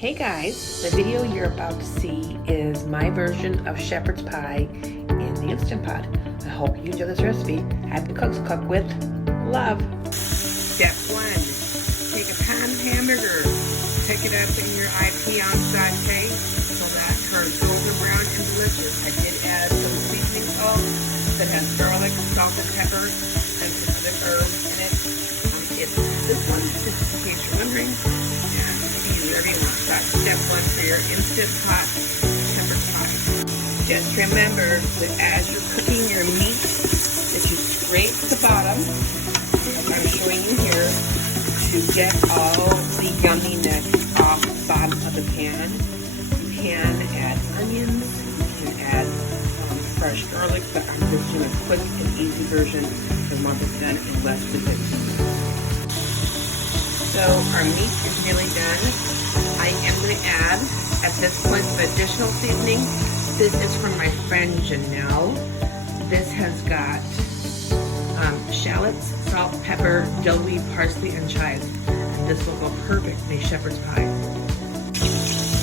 Hey guys, the video you're about to see is my version of shepherd's pie in the Instant Pot. I hope you enjoy this recipe. Happy cooks cook with love. Step 1. Take a pan of hamburger, pick it up in your IP on saute so that turns golden brown and delicious. I did add some seasoning salt that has garlic, salt, and pepper, and some other herbs in it. This one, just in case you're wondering, whatever you want. That's step 1 for your Instant Pot shepherd's pie. Just remember that as you're cooking your meat, that you scrape the bottom, as I'm showing you here, to get all the yumminess off the bottom of the pan. You can add onions, you can add fresh garlic, but I'm just doing a quick and easy version because I want this done in less than 15 minutes. So our meat is nearly done. I am going to add, at this point, some additional seasoning. This is from my friend Janelle. This has got shallots, salt, pepper, dill weed, parsley, and chives. And this will go perfect in a shepherd's pie.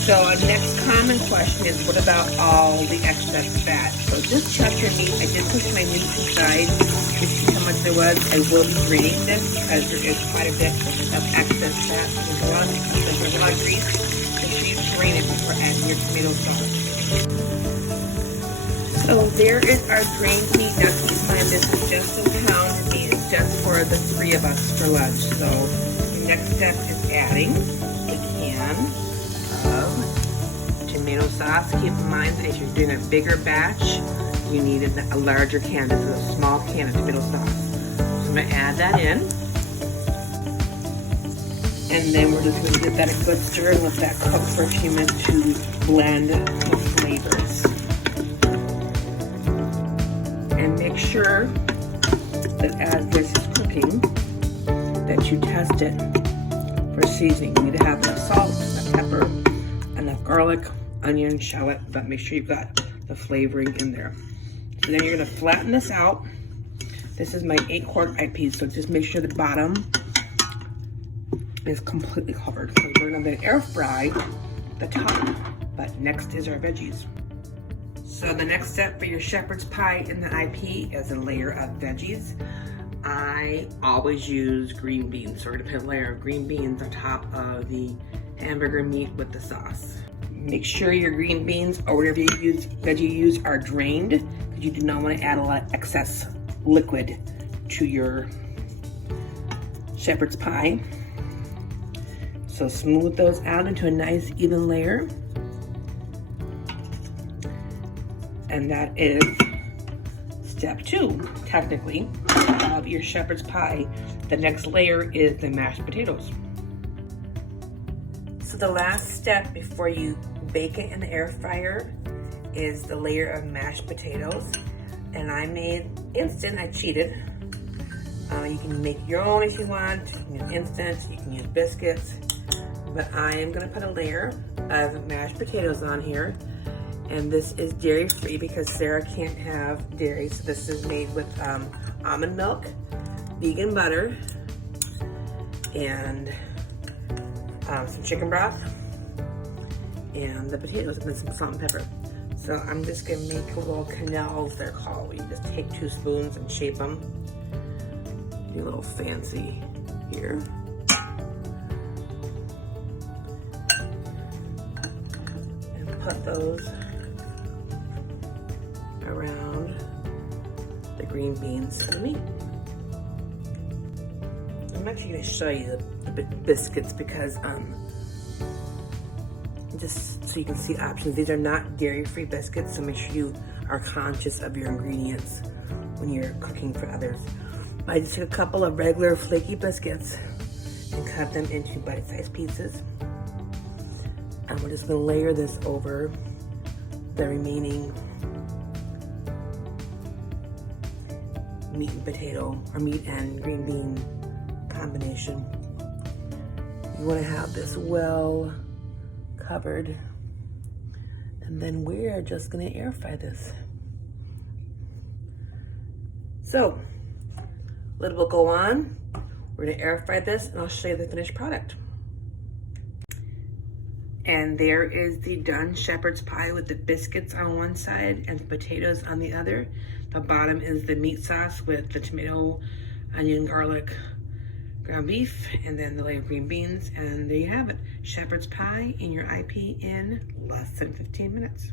So our next common question is, what about all the excess fat? So just check your meat. I did push my meat inside to see how much there was. I will be draining this because there is quite a bit of excess fat. There's a lot of grease. Make sure you drain it before adding your tomato sauce. So there is our drained meat. Now keep in mind, this is just a pound of meat. It's just for the 3 of us for lunch. So the next step is adding a can of tomato sauce. Keep in mind that if you're doing a bigger batch, you need a larger can. This is a small can of tomato sauce. So I'm going to add that in. And then we're just going to give that a good stir and let that cook for a few minutes to blend the flavors. And make sure that as this is cooking, that you test it for seasoning. You need to have enough salt, enough pepper, enough garlic, onion, shallot, but make sure you've got the flavoring in there. So then you're going to flatten this out. This is my 8-quart IP, so just make sure the bottom is completely covered because we're going to air fry the top. But next is our veggies. So the next step for your shepherd's pie in the IP is a layer of veggies. I always use green beans, so we're going to put a layer of green beans on top of the hamburger meat with the sauce. Make sure your green beans or whatever veggie you use are drained because you do not want to add a lot of excess liquid to your shepherd's pie. So smooth those out into a nice even layer. And that is step 2, technically, of your shepherd's pie. The next layer is the mashed potatoes. So the last step before you bake it in the air fryer is the layer of mashed potatoes. And I made instant, I cheated. You can make your own if you want. You can use instant, you can use biscuits. But I am going to put a layer of mashed potatoes on here. And this is dairy free because Sarah can't have dairy. So this is made with almond milk, vegan butter, and some chicken broth, and the potatoes, and then some salt and pepper. So I'm just going to make little canals, they're called. You just take 2 spoons and shape them. Be a little fancy here. Put those around the green beans and the meat. I'm actually going to show you the biscuits because just so you can see options. These are not dairy-free biscuits, so make sure you are conscious of your ingredients when you're cooking for others. I just took a couple of regular flaky biscuits and cut them into bite-sized pieces. And we're just going to layer this over the remaining meat and potato, or meat and green bean combination. You want to have this well covered. And then we are just going to air fry this. So, lid will go on. We're going to air fry this and I'll show you the finished product. And there is the done shepherd's pie with the biscuits on one side and potatoes on the other. The bottom is the meat sauce with the tomato, onion, garlic, ground beef, and then the layer of green beans. And there you have it, shepherd's pie in your IP in less than 15 minutes.